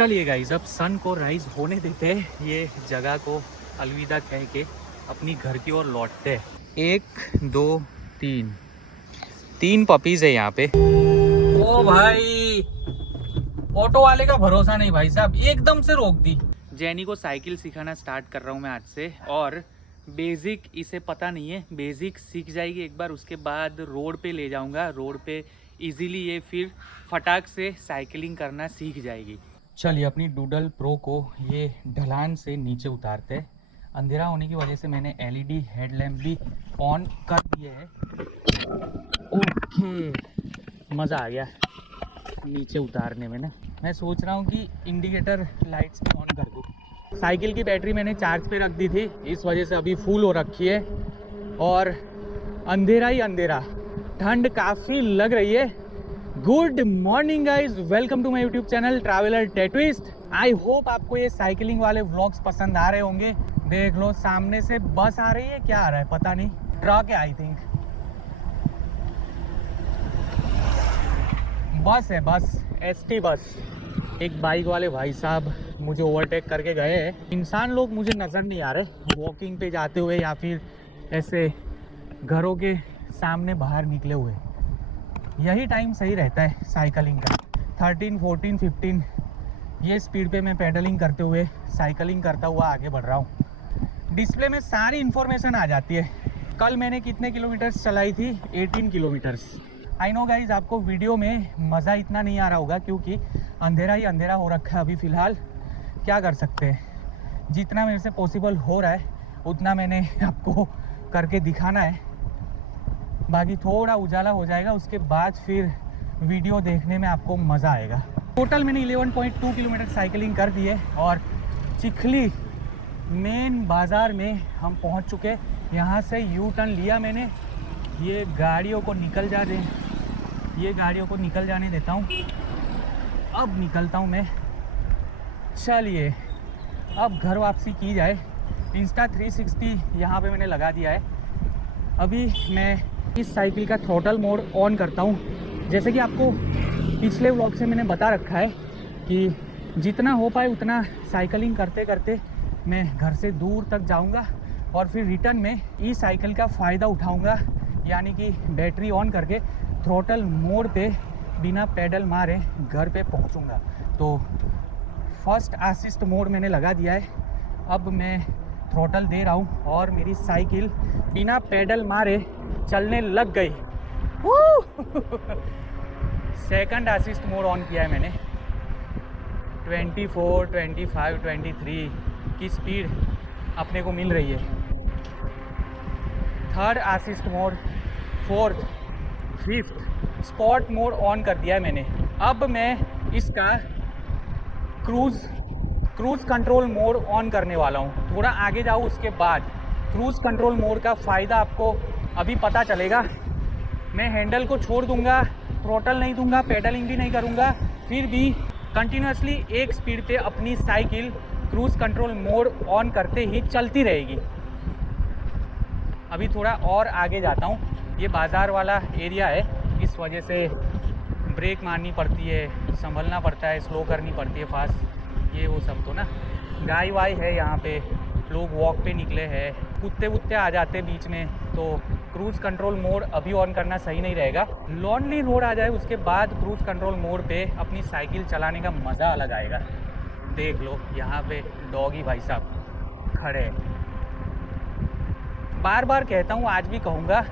चलिए गाइस, अब सन को राइज होने देते हैं, ये जगह को अलविदा कह के अपनी घर की ओर लौटते हैं। 1 2 3 3 पपीज है यहाँ पे। ओ भाई, ऑटो वाले का भरोसा नहीं भाई साहब, एकदम से रोक दी। जैनी को साइकिल सिखाना स्टार्ट कर रहा हूँ मैं आज से, और बेसिक इसे पता नहीं है, बेसिक सीख जाएगी एक बार, उसके बाद रोड पे ले जाऊंगा। रोड पे इजीली ये फिर फटाक से साइकिलिंग करना सीख जाएगी। चलिए अपनी डूडल प्रो को ये ढलान से नीचे उतारते हैं। अंधेरा होने की वजह से मैंने एलईडी हेडलैम्प भी ऑन कर दिए है। ओके, मज़ा आ गया नीचे उतारने में ना। मैं सोच रहा हूँ कि इंडिकेटर लाइट्स भी ऑन कर दूँ। साइकिल की बैटरी मैंने चार्ज पे रख दी थी, इस वजह से अभी फुल हो रखी है और अंधेरा ही अंधेरा, ठंड काफ़ी लग रही है। Good morning guys, welcome to my YouTube channel traveller tattooist. I hope आपको ये साइकिलिंग वाले व्लॉग्स पसंद आ रहे होंगे। देख लो सामने से बस आ रही है, क्या आ रहा है पता नहीं, ट्रक है आई थिंक, बस है, बस एसटी बस। एक बाइक वाले भाई साहब मुझे ओवरटेक करके गए हैं। इंसान लोग मुझे नज़र नहीं आ रहे, वॉकिंग पे जाते हुए या फिर ऐसे घरों के सामने बाहर निकले हुए। यही टाइम सही रहता है साइकिलिंग का, 13 14 15 ये स्पीड पे मैं पेडलिंग करते हुए साइकिलिंग करता हुआ आगे बढ़ रहा हूँ। डिस्प्ले में सारी इन्फॉर्मेशन आ जाती है। कल मैंने कितने किलोमीटर्स चलाई थी, 18 किलोमीटर्स। आई नो गाइज, आपको वीडियो में मज़ा इतना नहीं आ रहा होगा क्योंकि अंधेरा ही अंधेरा हो रखा है अभी फ़िलहाल। क्या कर सकते हैं, जितना मेरे से पॉसिबल हो रहा है उतना मैंने आपको करके दिखाना है। बाकी थोड़ा उजाला हो जाएगा, उसके बाद फिर वीडियो देखने में आपको मज़ा आएगा। टोटल मैंने 11.2 किलोमीटर साइकिलिंग कर दी है और चिखली मेन बाज़ार में हम पहुंच चुके। यहाँ से यू टर्न लिया मैंने, ये गाड़ियों को निकल जाने देता हूँ। अब निकलता हूँ मैं। चलिए अब घर वापसी की जाए। इंस्टा 360 यहाँ पे मैंने लगा दिया है। अभी मैं इस साइकिल का थ्रॉटल मोड ऑन करता हूँ। जैसे कि आपको पिछले व्लॉग से मैंने बता रखा है कि जितना हो पाए उतना साइकिलिंग करते करते मैं घर से दूर तक जाऊँगा और फिर रिटर्न में ई साइकिल का फ़ायदा उठाऊँगा, यानी कि बैटरी ऑन करके थ्रॉटल मोड पे बिना पेडल मारे घर पे पहुँचूँगा। तो फर्स्ट असिस्ट मोड मैंने लगा दिया है। अब मैं थ्रॉटल दे रहा हूँ और मेरी साइकिल बिना पेडल मारे चलने लग गई। सेकंड असिस्ट मोड ऑन किया है मैंने। 24, 25, 23 की स्पीड अपने को मिल रही है। Third assist mode, fourth, fifth spot mode on कर दिया है मैंने। अब मैं इसका क्रूज़ कंट्रोल मोड ऑन करने वाला हूँ। थोड़ा आगे जाऊँ उसके बाद क्रूज़ कंट्रोल मोड का फ़ायदा आपको अभी पता चलेगा। मैं हैंडल को छोड़ दूंगा, थ्रॉटल नहीं दूंगा, पेडलिंग भी नहीं करूंगा, फिर भी कंटिन्यूसली एक स्पीड पे अपनी cycle cruise control mode on करते ही चलती रहेगी। अभी थोड़ा और आगे जाता हूँ। ये बाज़ार वाला एरिया है, इस वजह से ब्रेक मारनी पड़ती है, संभलना पड़ता है, स्लो करनी पड़ती है फास्ट, ये वो सब। तो ना गाय वाय है यहाँ पे, लोग वॉक पे निकले हैं, कुत्ते वुत्ते आ जाते हैं बीच में, तो क्रूज़ कंट्रोल मोड अभी ऑन करना सही नहीं रहेगा। लॉन्ली रोड आ जाए उसके बाद क्रूज़ कंट्रोल मोड पे अपनी साइकिल चलाने का मज़ा अलग आएगा। देख लो यहाँ पे डॉगी भाई साहब खड़े हैं। बार बार कहता हूँ, आज भी कहूँगा,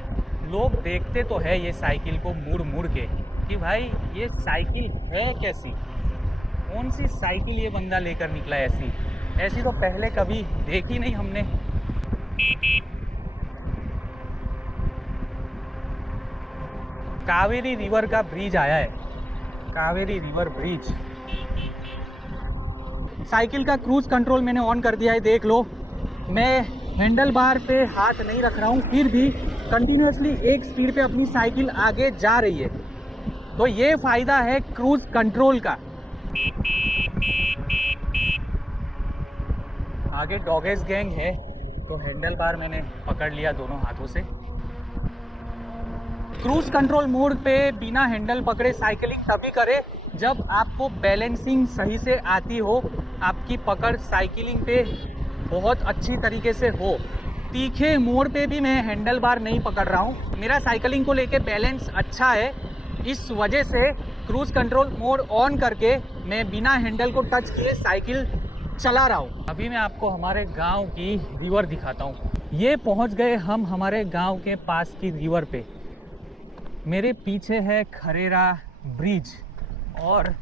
लोग देखते तो है ये साइकिल को मुड़ मुड़ के कि भाई ये साइकिल है कैसी, कौन सी साइकिल ये बंदा लेकर निकला है। ऐसी तो पहले कभी देखी नहीं हमने। कावेरी रिवर का ब्रिज आया है, कावेरी रिवर ब्रिज। साइकिल का क्रूज़ कंट्रोल मैंने ऑन कर दिया है। देख लो, मैं हैंडल बार पे हाथ नहीं रख रहा हूँ, फिर भी कंटिन्यूसली एक स्पीड पे अपनी साइकिल आगे जा रही है। तो ये फ़ायदा है क्रूज़ कंट्रोल का। आगे डॉगेस गैंग है, तो हैंडल बार मैंने पकड़ लिया दोनों हाथों से। क्रूज कंट्रोल मोड पे बिना हैंडल पकड़े साइकिलिंग तभी करें जब आपको बैलेंसिंग सही से आती हो, आपकी पकड़ साइकिलिंग पे बहुत अच्छी तरीके से हो। तीखे मोड़ पे भी मैं हैंडल बार नहीं पकड़ रहा हूँ। मेरा साइकिलिंग को लेके बैलेंस अच्छा है, इस वजह से क्रूज कंट्रोल मोड ऑन करके मैं बिना हैंडल को टच किए साइकिल चला रहा हूँ। अभी मैं आपको हमारे गांव की रिवर दिखाता हूँ। ये पहुँच गए हम हमारे गांव के पास की रिवर पे। मेरे पीछे है खरेरा ब्रिज और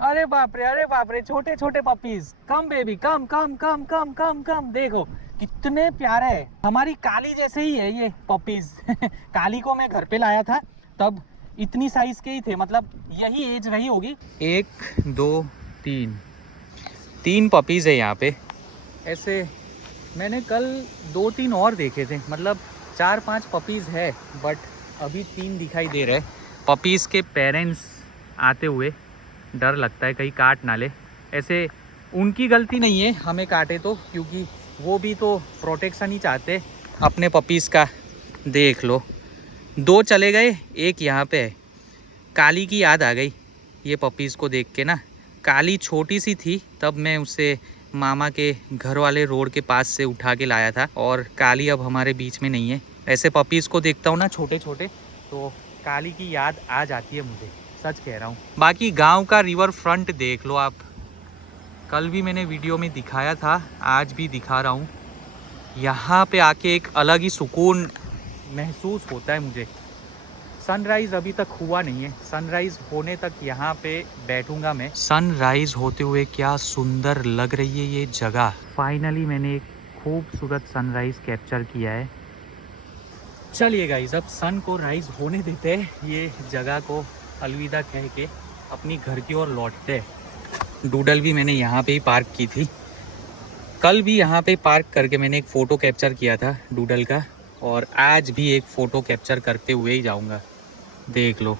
अरे बाप रे, छोटे छोटे पपीज। कम बेबी, कम कम कम कम कम कम। देखो कितने प्यारे है, हमारी काली जैसे ही है ये पपीज। काली को मैं घर पे लाया था तब इतनी साइज के ही थे, मतलब यही एज रही होगी। 1 2 3 पपीज है यहाँ पे। ऐसे मैंने कल 2-3 और देखे थे, मतलब 4-5 पपीज है, बट अभी 3 दिखाई दे रहे। पपीज के पेरेंट्स आते हुए डर लगता है कहीं काट ना ले। ऐसे उनकी गलती नहीं है हमें काटे तो, क्योंकि वो भी तो प्रोटेक्शन ही चाहते अपने पपीज़ का। देख लो 2 चले गए, 1 यहाँ पे है। काली की याद आ गई ये पपीज़ को देख के ना। काली छोटी सी थी तब मैं उसे मामा के घर वाले रोड के पास से उठा के लाया था, और काली अब हमारे बीच में नहीं है। ऐसे पपीज़ को देखता हूँ ना छोटे छोटे, तो काली की याद आ जाती है मुझे, सच कह रहा हूँ। बाकी गांव का रिवर फ्रंट देख लो आप। कल भी मैंने वीडियो में दिखाया था, आज भी दिखा रहा हूँ। यहाँ पे आके एक अलग ही सुकून महसूस होता है मुझे। सनराइज़ अभी तक हुआ नहीं है, सनराइज़ होने तक यहाँ पे बैठूंगा मैं। सनराइज़ होते हुए क्या सुंदर लग रही है ये जगह। फाइनली मैंने एक खूबसूरत सनराइज़ कैप्चर किया है। चलिए गाइस, अब सन को राइज होने देते हैं, ये जगह को अलविदा कह के अपनी घर की ओर लौटते हैं। डूडल भी मैंने यहाँ पे ही पार्क की थी। कल भी यहाँ पे पार्क करके मैंने एक फ़ोटो कैप्चर किया था डूडल का, और आज भी एक फ़ोटो कैप्चर करते हुए ही जाऊँगा। देख लो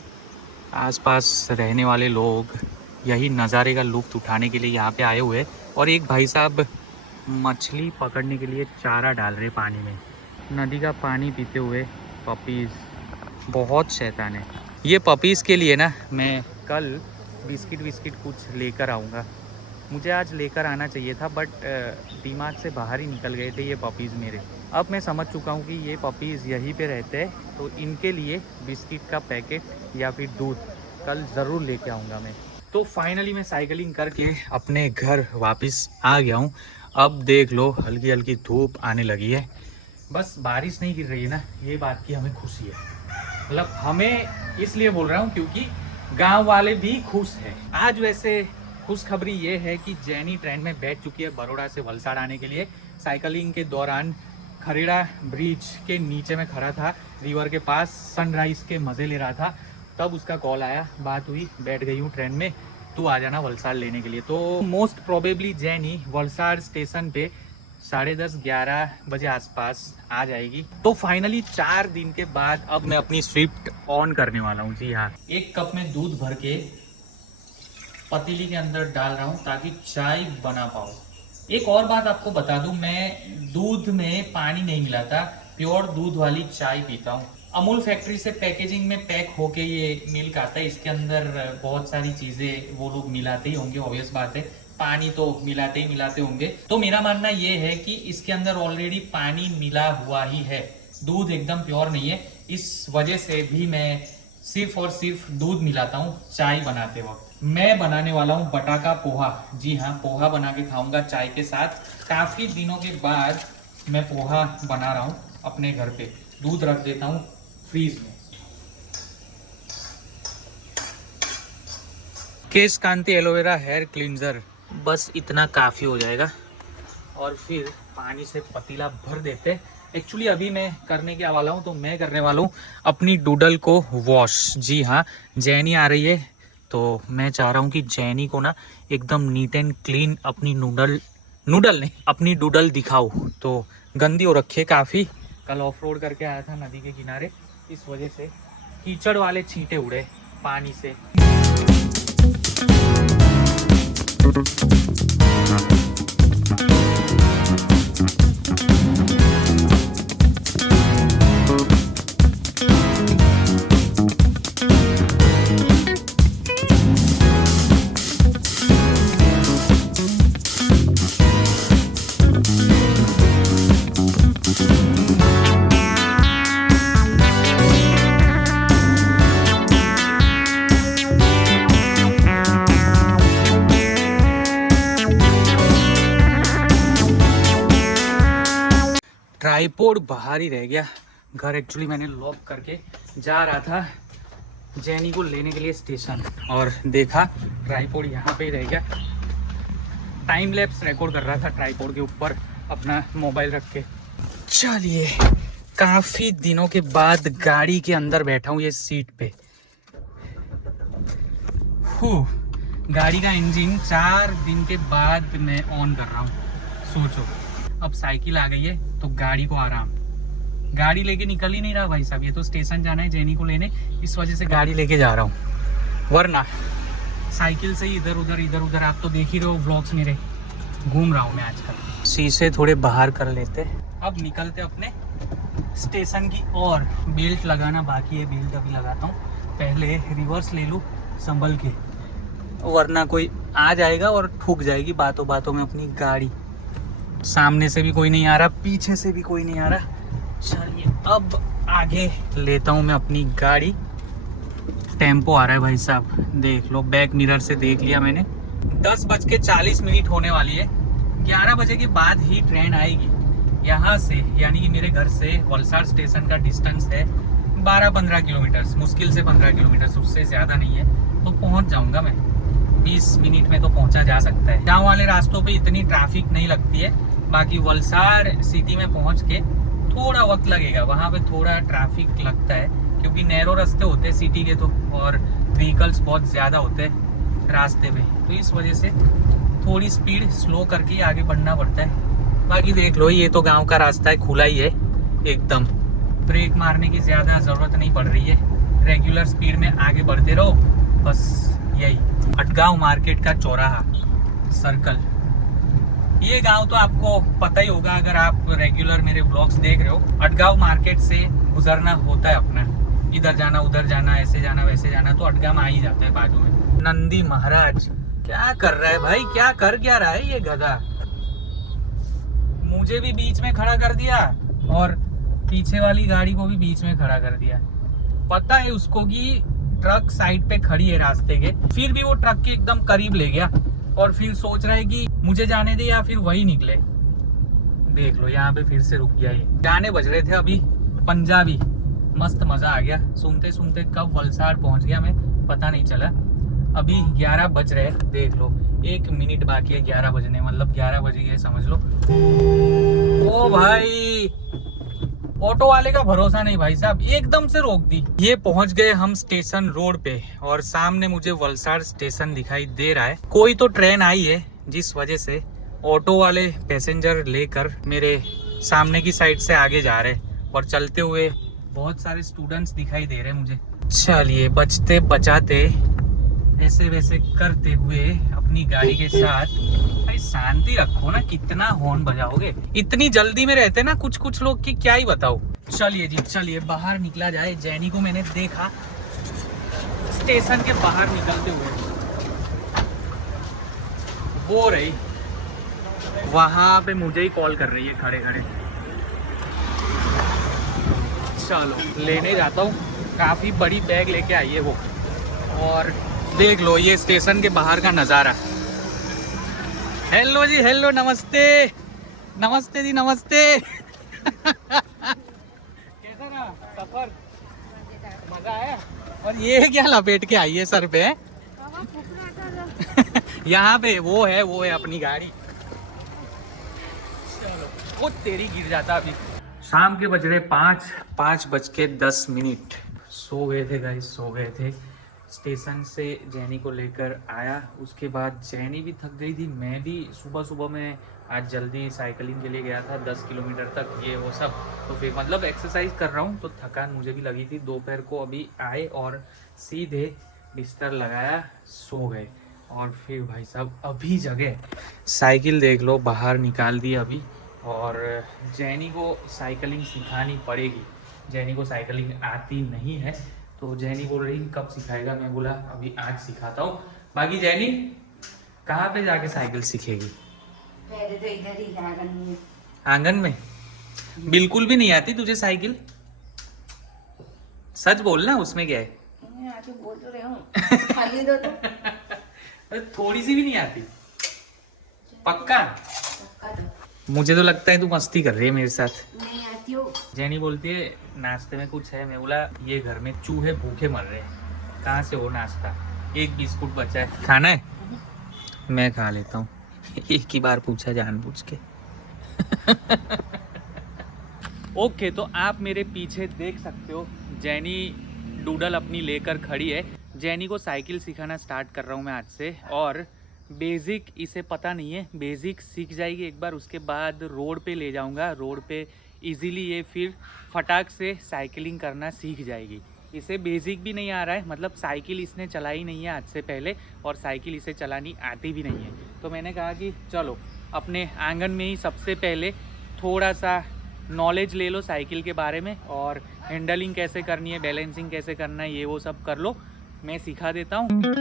आसपास रहने वाले लोग यही नज़ारे का लुत्फ़ उठाने के लिए यहाँ पे आए हुए हैं, और एक भाई साहब मछली पकड़ने के लिए चारा डाल रहे पानी में। नदी का पानी पीते हुए पपीज़ बहुत शैतान है। ये पपीज़ के लिए ना मैं कल बिस्किट कुछ लेकर आऊँगा। मुझे आज लेकर आना चाहिए था, बट दिमाग से बाहर ही निकल गए थे ये पपीज़ मेरे। अब मैं समझ चुका हूँ कि ये पपीज़ यहीं पे रहते हैं, तो इनके लिए बिस्किट का पैकेट या फिर दूध कल ज़रूर लेके आऊँगा मैं। तो फाइनली मैं साइकिलिंग करके अपने घर वापस आ गया हूँ। अब देख लो हल्की हल्की धूप आने लगी है। बस बारिश नहीं गिर रही है ना, ये बात की हमें खुशी है। मतलब हमें इसलिए बोल रहा हूँ क्योंकि गांव वाले भी खुश हैं। आज वैसे खुशखबरी ये है कि जैनी ट्रेन में बैठ चुकी है बड़ौदा से वलसाड़ आने के लिए। साइकिलिंग के दौरान खरेड़ा ब्रिज के नीचे में खड़ा था, रिवर के पास सनराइज के मज़े ले रहा था, तब उसका कॉल आया, बात हुई, बैठ गई हूँ ट्रेन में, तू आ जाना वलसाड़ लेने के लिए। तो मोस्ट प्रोबेबली जैनी वलसाड़ स्टेशन पे 10:30-11 बजे आसपास आ जाएगी। तो फाइनली 4 दिन के बाद अब मैं अपनी स्विफ्ट ऑन करने वाला हूँ। जी हाँ, 1 कप में दूध भर के पतीली के अंदर डाल रहा हूँ ताकि चाय बना पाऊँ। एक और बात आपको बता दूँ, मैं दूध में पानी नहीं मिलाता, प्योर दूध वाली चाय पीता हूँ। अमूल फैक्ट्री से पैकेजिंग में पैक होके ये मिल्क आता है, इसके अंदर बहुत सारी चीज़ें वो लोग मिलाते ही होंगे, ऑब्वियस बात है, पानी तो मिलाते होंगे। तो मेरा मानना ये है कि इसके अंदर ऑलरेडी पानी मिला हुआ ही है, दूध एकदम प्योर नहीं है। इस वजह से भी मैं सिर्फ और सिर्फ दूध मिलाता हूँ चाय बनाते वक्त। मैं बनाने वाला हूँ बटाका पोहा। जी हाँ, पोहा बना के खाऊंगा चाय के साथ। काफ़ी दिनों के बाद मैं पोहा बना रहा हूँ अपने घर पे। दूध रख देता हूँ फ्रीज में। केश कांति एलोवेरा हेयर क्लींजर, बस इतना काफ़ी हो जाएगा, और फिर पानी से पतीला भर देते। एक्चुअली अभी मैं करने क्या वाला हूँ, तो मैं करने वाला हूँ अपनी डूडल को वॉश। जी हाँ, जैनी आ रही है, तो मैं चाह रहा हूँ कि जैनी को ना एकदम नीट एंड क्लीन अपनी नूडल नहीं अपनी डूडल दिखाओ। तो गंदी हो रखी है काफ़ी, कल ऑफ रोड करके आया था नदी के किनारे, इस वजह से कीचड़ वाले छींटे उड़े पानी से। ट्राइपॉड बाहर ही रह गया। घर एक्चुअली मैंने लॉक करके जा रहा था जैनी को लेने के लिए स्टेशन, और देखा ट्राइपॉड यहाँ पे ही रह गया। टाइम लैप्स रिकॉर्ड कर रहा था ट्राइपॉड के ऊपर अपना मोबाइल रख के। चलिए, काफ़ी दिनों के बाद गाड़ी के अंदर बैठा हूँ ये सीट पे। गाड़ी का इंजन 4 दिन के बाद मैं ऑन कर रहा हूँ। सोचो, अब साइकिल आ गई है तो गाड़ी को आराम। गाड़ी लेके निकल ही नहीं रहा भाई साहब, ये तो स्टेशन जाना है जैनी को लेने, इस वजह से गाड़ी लेके जा रहा हूँ, वरना साइकिल से ही इधर उधर आप तो देख ही रहे हो व्लॉग्स मेरे, घूम रहा हूँ मैं आजकल। शीशे थोड़े बाहर कर लेते, अब निकलते अपने स्टेशन की ओर। बेल्ट लगाना बाकी है, बेल्ट अभी लगाता हूँ। पहले रिवर्स ले लूँ संभल के, वरना कोई आ जाएगा और ठुक जाएगी बातों बातों में अपनी गाड़ी। सामने से भी कोई नहीं आ रहा, पीछे से भी कोई नहीं आ रहा। चलिए, अब आगे लेता हूँ मैं अपनी गाड़ी। टेम्पो आ रहा है भाई साहब, देख लो, बैक मिरर से देख लिया मैंने। 10:40 होने वाली है। 11 बजे के बाद ही ट्रेन आएगी यहाँ से, यानी कि मेरे घर से वलसाड स्टेशन का डिस्टेंस है 12-15 किलोमीटर, मुश्किल से 15 किलोमीटर, उससे ज़्यादा नहीं है। तो पहुँच जाऊँगा मैं 20 मिनट में, तो पहुँचा जा सकता है। गाँव वाले रास्तों पे इतनी ट्रैफिक नहीं लगती है, बाकी वलसाड सिटी में पहुँच के थोड़ा वक्त लगेगा। वहाँ पे थोड़ा ट्रैफिक लगता है क्योंकि नैरो रास्ते होते हैं सिटी के, तो और व्हीकल्स बहुत ज़्यादा होते हैं रास्ते पे, तो इस वजह से थोड़ी स्पीड स्लो करके ही आगे बढ़ना पड़ता है। बाकी देख लो, ये तो गांव का रास्ता है, खुला ही है एकदम, ब्रेक मारने की ज़्यादा ज़रूरत नहीं पड़ रही है। रेगुलर स्पीड में आगे बढ़ते रहो, बस यही। अटगांव मार्केट का चौराहा सर्कल, ये गांव तो आपको पता ही होगा अगर आप रेगुलर मेरे ब्लॉग्स देख रहे हो। अटगांव मार्केट से गुजरना होता है अपना, इधर जाना उधर जाना, ऐसे जाना वैसे जाना, तो अटगांव आ ही जाता है बाजू में। नंदी महाराज क्या कर रहा है भाई, क्या रहा है ये गधा? मुझे भी बीच में खड़ा कर दिया और पीछे वाली गाड़ी को भी बीच में खड़ा कर दिया। पता है उसको कि ट्रक साइड पे खड़ी है रास्ते के, फिर भी वो ट्रक के एकदम करीब ले गया और फिर सोच रहा है कि मुझे जाने दे या फिर वही निकले। देख लो, यहाँ पे फिर से रुक गया। ये गाने बज रहे थे अभी पंजाबी, मस्त मजा आ गया सुनते सुनते। कब वलसाड पहुंच गया मैं पता नहीं चला। अभी 11 बज रहे हैं, देख लो 1 मिनट बाकी है 11 बजने, मतलब 11 बज गए समझ लो। ओ भाई, ऑटो वाले का भरोसा नहीं भाई साहब, एकदम से रोक दी। ये पहुंच गए हम स्टेशन रोड पे, और सामने मुझे वलसाड स्टेशन दिखाई दे रहा है। कोई तो ट्रेन आई है जिस वजह से ऑटो वाले पैसेंजर लेकर मेरे सामने की साइड से आगे जा रहे हैं, और चलते हुए बहुत सारे स्टूडेंट्स दिखाई दे रहे हैं मुझे। चलिए, बचते बचाते ऐसे वैसे करते हुए अपनी गाड़ी के साथ, भाई शांति रखो ना, कितना हॉर्न बजाओगे? इतनी जल्दी में रहते ना कुछ लोग की, क्या ही बताओ। चलिए जी, चलिए बाहर निकला जाए। जैनी को मैंने देखा स्टेशन के बाहर निकलते हुए, वो रही वहां पे मुझे ही कॉल कर रही है खड़े खड़े। चलो लेने जाता हूँ, काफी बड़ी बैग लेके आई है वो। और देख लो ये स्टेशन के बाहर का नज़ारा। हेलो जी, हेलो, नमस्ते नमस्ते जी, नमस्ते। कैसा रहा सफर? मजा आया? और ये क्या लपेट के आई है सर पे? यहाँ पे वो है अपनी गाड़ी। चलो, वो तेरी गिर जाता अभी। शाम के बज रहे 5:10। सो गए थे गाइस, सो गए थे। स्टेशन से जैनी को लेकर आया, उसके बाद जैनी भी थक गई थी, मैं भी सुबह में आज जल्दी साइकिलिंग के लिए गया था 10 किलोमीटर तक, ये वो सब। तो फिर मतलब एक्सरसाइज कर रहा हूँ तो थकान मुझे भी लगी थी। दोपहर को अभी आए और सीधे बिस्तर लगाया, सो गए। और फिर भाई साहब अभी जगह, साइकिल देख लो बाहर निकाल दी अभी, और जैनी को साइकिलिंग सिखानी पड़ेगी। जैनी को साइकिलिंग आती नहीं है, तो जैनी बोल रही कब सिखाएगा, मैं बोला अभी आज सिखाता हूँ। बाकी जैनी कहाँ पे जाके साइकिल सीखेगी? पहले तो इधर ही आंगन में। आंगन में? बिल्कुल भी नहीं आती तुझे साइकिल? सच बोलना, उसमें क्या है? आके बोल तो रहे हूँ, खाली दो तो। थोड़ी सी भी नहीं आती? पक्का? पक्का तो। मुझे तो लगता है तू मस्ती कर रही है मेरे साथ। नहीं कैसी हो? जैनी बोलती है नाश्ते में कुछ है। मैं बोला ये घर में चूहे भूखे मर रहे हैं, कहाँ से हो नाश्ता। एक बिस्कुट बचा है, खाना है मैं खा लेता हूँ। एक ही बार पूछा जानबूझ के। ओके, तो आप मेरे पीछे देख सकते हो जैनी डूडल अपनी लेकर खड़ी है। जैनी को साइकिल सिखाना स्टार्ट कर रहा हूँ मैं आज से, और बेसिक इसे पता नहीं है, बेसिक सीख जाएगी एक बार, उसके बाद रोड पे ले जाऊँगा। रोड पे इजीली ये फिर फटाक से साइकिलिंग करना सीख जाएगी। इसे बेसिक भी नहीं आ रहा है, मतलब साइकिल इसने चलाई नहीं है आज से पहले, और साइकिल इसे चलानी आती भी नहीं है। तो मैंने कहा कि चलो अपने आंगन में ही सबसे पहले थोड़ा सा नॉलेज ले लो साइकिल के बारे में, और हैंडलिंग कैसे करनी है, बैलेंसिंग कैसे करना है, ये वो सब कर लो, मैं सिखा देता हूँ।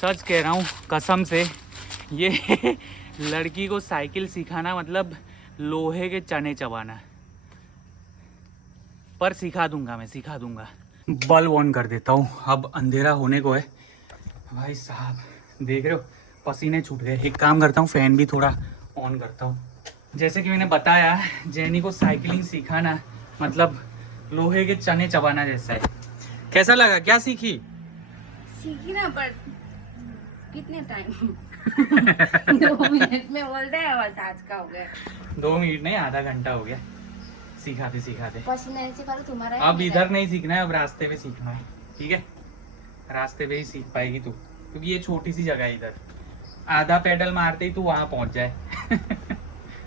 सच कह रहा हूँ कसम से, ये लड़की को साइकिल सिखाना मतलब लोहे के चने चबाना। पर सिखा दूंगा, मैं सिखा दूंगा। बल्ब ऑन कर देता हूँ, अब अंधेरा होने को है। भाई साहब देख रहे हो पसीने छूट गए। एक काम करता हूँ, फैन भी थोड़ा ऑन करता हूँ। जैसे कि मैंने बताया, जैनी को साइकिलिंग सिखाना मतलब लोहे के चने चबाना जैसा है। कैसा लगा, क्या सीखी? सीखी ना, पर कितने टाइम 2 मिनट में बोल रहे हैं, बस आज का हो गया। 2 मिनट नहीं, आधा घंटा हो गया सिखाते सिखाते। पसीने से करो तुम्हारा। अब इधर नहीं सीखना है, अब रास्ते में सीखना है, ठीक है? रास्ते पे ही सीख पाएगी तू, क्योंकि ये छोटी सी जगह है। इधर आधा पेडल मारते ही तू वहां पहुंच जाए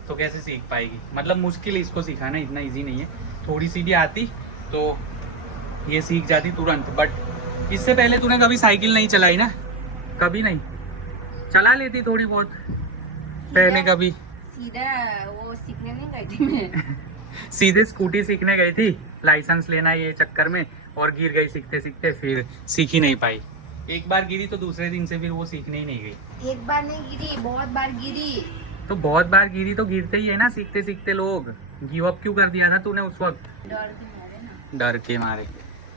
तो कैसे सीख पाएगी? मतलब मुश्किल है इसको सिखाना, इतना इजी नहीं है। थोड़ी सी भी आती तो ये सीख जाती तुरंत। बट इससे पहले तूने कभी साइकिल नहीं चलाई ना? कभी नहीं चला लेती थोड़ी बहुत पहले कभी? सीधा वो सीखने नहीं गई थी मैं सीधे स्कूटी सीखने गई थी, लाइसेंस लेना ये चक्कर में, और गिर गई सीखते सीखते, फिर सीख ही नहीं पाई। एक बार गिरी तो दूसरे दिन से फिर वो सीखने ही नहीं गई। एक बार नहीं गिरी, बहुत बार गिरी। तो बहुत बार गिरी तो गिरते ही है ना सीखते सीखते लोग। गिव अप क्यों कर दिया था तूने उस वक्त? डर के मारे ना। डर के मारे।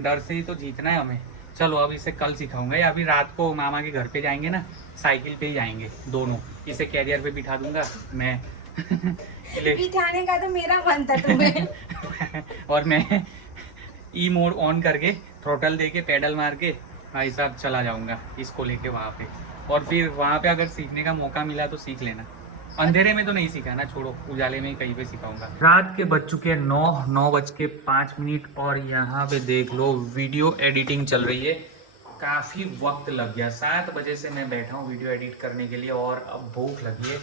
डर से ही तो जीतना है हमें। चलो अब इसे कल सिखाऊंगा, या अभी रात को मामा के घर पे जाएंगे ना, साइकिल पे ही जाएंगे दोनों। इसे कैरियर पे बिठा दूंगा मैं बिठाने का तो मेरा मन था तुम्हें और मैं ई मोड ऑन करके थ्रोटल दे के पेडल मार के भाई साहब चला जाऊंगा इसको लेके वहाँ पे। और फिर वहाँ पे अगर सीखने का मौका मिला तो सीख लेना, अंधेरे में तो नहीं सिखाना, छोड़ो, उजाले में ही कहीं पे सिखाऊंगा। रात के बज चुके हैं 9:05 और यहाँ पे देख लो वीडियो एडिटिंग चल रही है। काफ़ी वक्त लग गया, 7 बजे से मैं बैठा हूँ वीडियो एडिट करने के लिए और अब भूख लगी है,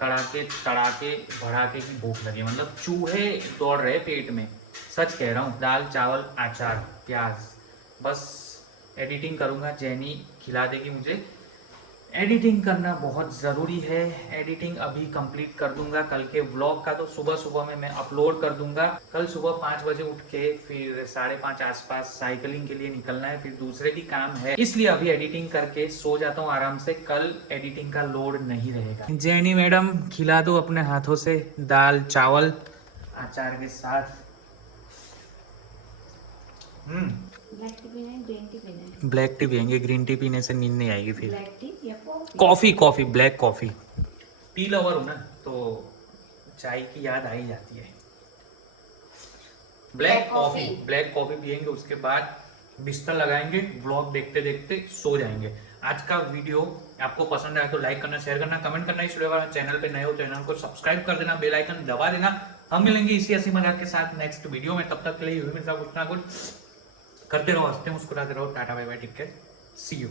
कड़ाके तड़ाके भड़ाके की भूख लगी है, मतलब चूहे दौड़ रहे पेट में, सच कह रहा हूँ। दाल चावल अचार प्याज, बस एडिटिंग करूँगा, जैनी खिला देगी मुझे। एडिटिंग करना बहुत ज़रूरी है, एडिटिंग अभी कंप्लीट कर दूंगा। कल के व्लॉग का तो सुबह सुबह में मैं अपलोड कर दूंगा। कल सुबह 5 बजे उठ के फिर 5:30 आसपास साइकिलिंग के लिए निकलना है, फिर दूसरे भी काम है, इसलिए अभी एडिटिंग करके सो जाता हूँ आराम से। कल एडिटिंग का लोड नहीं रहेगा। जैनी मैडम खिला दो अपने हाथों से दाल चावल अचार के साथ। ब्लैक टी पीना है, ग्रीन टी पीना है? ब्लैक टी पियेंगे, ग्रीन टी पीने से नींद नहीं आएगी फिर। ब्लैक टी या coffee, black coffee. Tea lover हूँ ना, तो चाय की याद आ ही जाती है। ब्लैक कॉफी पियेंगे, उसके बाद बिस्तर लगाएंगे, ब्लॉग देखते देखते सो जाएंगे। आज का वीडियो आपको पसंद आया तो लाइक करना, शेयर करना, कमेंट करना। इस वीडियो चैनल पे नए हो चैनल को सब्सक्राइब कर देना, बेल आइकन दबा देना। हम मिलेंगे इसी हंसी मजाक के साथ नेक्स्ट वीडियो में। तब तक के लिए कुछ ना कुछ करते रहो, हंसते मुस्कुराते रहो। Tata bye bye, take care, see you.